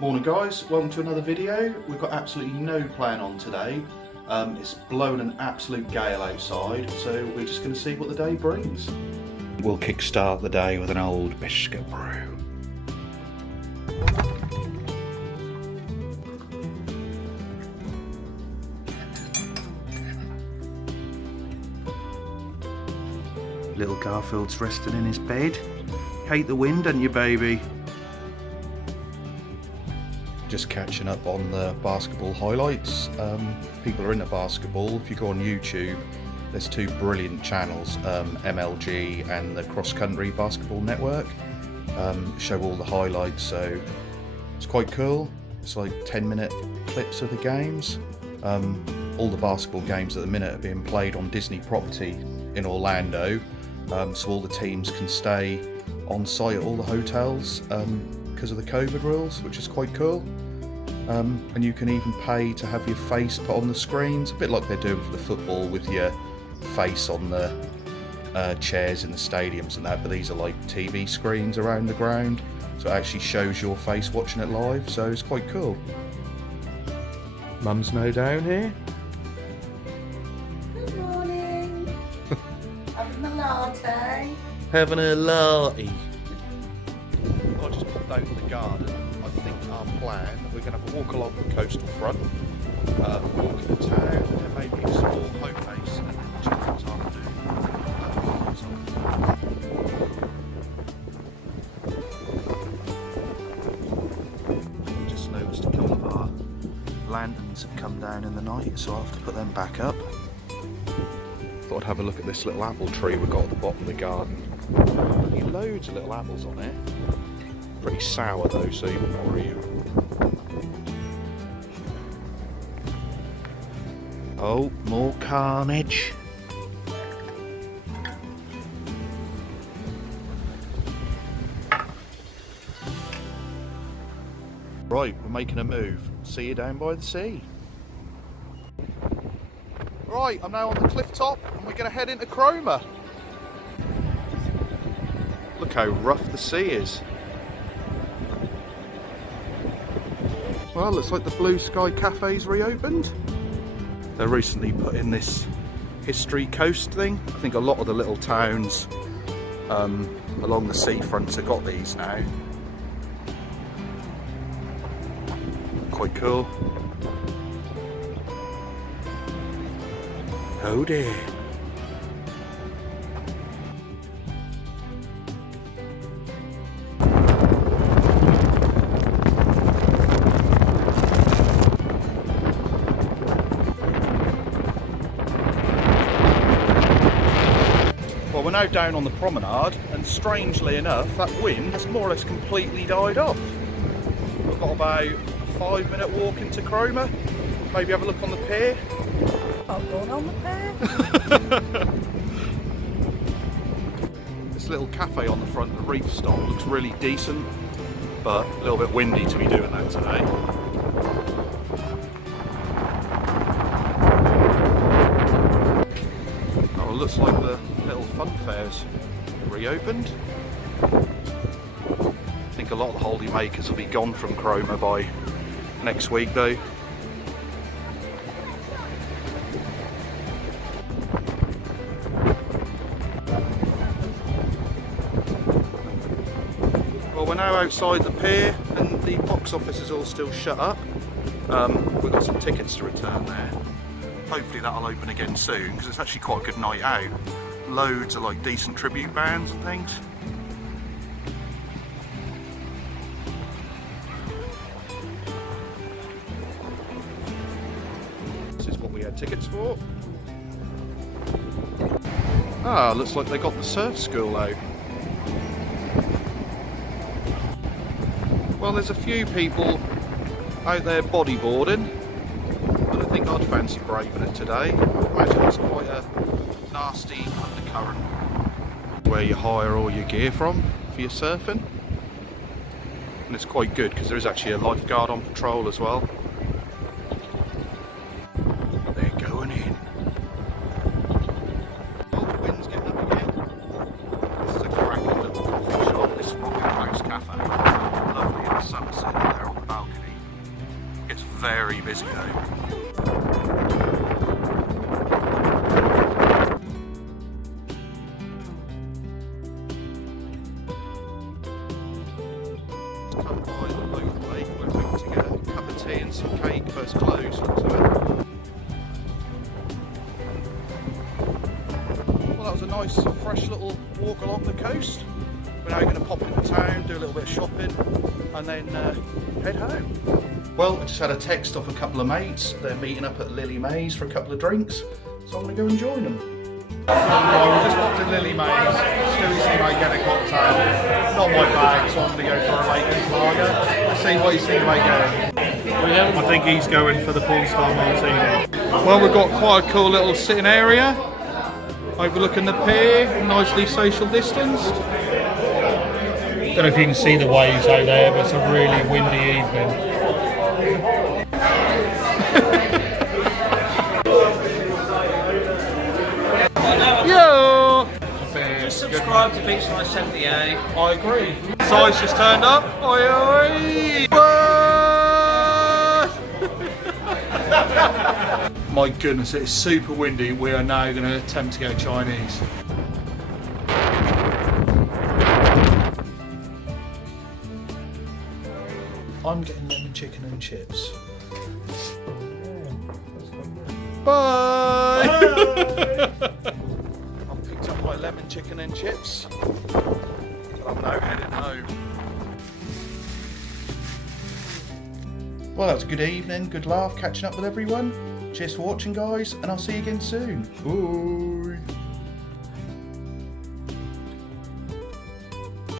Morning guys, welcome to another video. We've got absolutely no plan on today. It's blowing an absolute gale outside, so we're just going to see what the day brings. We'll kickstart the day with an old biscuit brew. Little Garfield's resting in his bed. Hate the wind, don't you, baby? Just catching up on the basketball highlights. People are into basketball. If you go on YouTube, there's two brilliant channels, MLG and the Cross Country Basketball Network. Show all the highlights, so it's quite cool. It's like 10-minute clips of the games. All the basketball games at the minute are being played on Disney property in Orlando, so all the teams can stay on site at all the hotels because of the COVID rules, which is quite cool. And you can even pay to have your face put on the screens, a bit like they're doing for the football with your face on the chairs in the stadiums and that, but these are like TV screens around the ground, so it actually shows your face watching it live, so it's quite cool. Mum's no down here. Good morning. Having a latte. Having a latte. I just popped out in the garden. I think our plan, we're going to have a walk along the coastal front, walk in the town, and maybe explore home base and children's afternoon. Just noticed a couple of our lanterns have come down in the night, so I'll have to put them back up. Thought I'd have a look at this little apple tree we've got at the bottom of the garden. Loads of little apples on it. Pretty sour though, so you wouldn't worry you. Oh, more carnage. Right, we're making a move. See you down by the sea. Right, I'm now on the cliff top and we're going to head into Cromer. Look how rough the sea is. Well, looks like the Blue Sky Cafe's reopened. They recently put in this history coast thing. I think a lot of the little towns along the seafronts have got these now. Quite cool. Oh dear. Well, we're now down on the promenade, and strangely enough, that wind has more or less completely died off. We've got about a 5-minute walk into Cromer. Maybe have a look on the pier. I'm going on the pier. This little cafe on the front, the reef stop, looks really decent, but a little bit windy to be doing that today. Oh, it looks like the little fun fair's reopened. I think a lot of the holiday makers will be gone from Cromer by next week though. Well, we're now outside the pier and the box office is all still shut up. We've got some tickets to return there. Hopefully that'll open again soon because it's actually quite a good night out. Loads of like decent tribute bands and things. This is what we had tickets for. Ah, looks like they got the surf school out. Well, there's a few people out there bodyboarding. I don't think I'd fancy braving it today. I imagine it's quite a nasty undercurrent where you hire all your gear from for your surfing. And it's quite good because there is actually a lifeguard on patrol as well. They're going in. Oh, the wind's getting up again. This is a cracking little coffee shop, this Rocket House Cafe. Lovely in the summer sitting there on the balcony. very busy though. Come by the motorway, we're hoping to get a cup of tea and some cake first close. Looks like it. Well, that was a nice, fresh little walk along the coast. We're now going to pop into town, do a little bit of shopping, and then head home. Well, I just had a text off a couple of mates. They're meeting up at Lily Mays for a couple of drinks, so I'm going to go and join them. Well, we just popped in Lily Mays. Stewie's see might get a cocktail. Not my bag, so I'm going to go for a Lakers lager. Let's see what he's thinking about going. I think he's going for the Porn Star Martini. Well, we've got quite a cool little sitting area overlooking the pier, nicely social distanced. Don't know if you can see the waves out there, but it's a really windy evening. Yo! Just subscribe to Beach Life 78. I agree. Size just turned up. Oi, oi. My goodness, it's super windy. We are now going to attempt to go Chinese. I'm getting lemon chicken and chips. Bye! I've picked up my lemon chicken and chips, but I'm now heading home. Well, that was a good evening, good laugh, catching up with everyone. Cheers for watching, guys, and I'll see you again soon. Bye!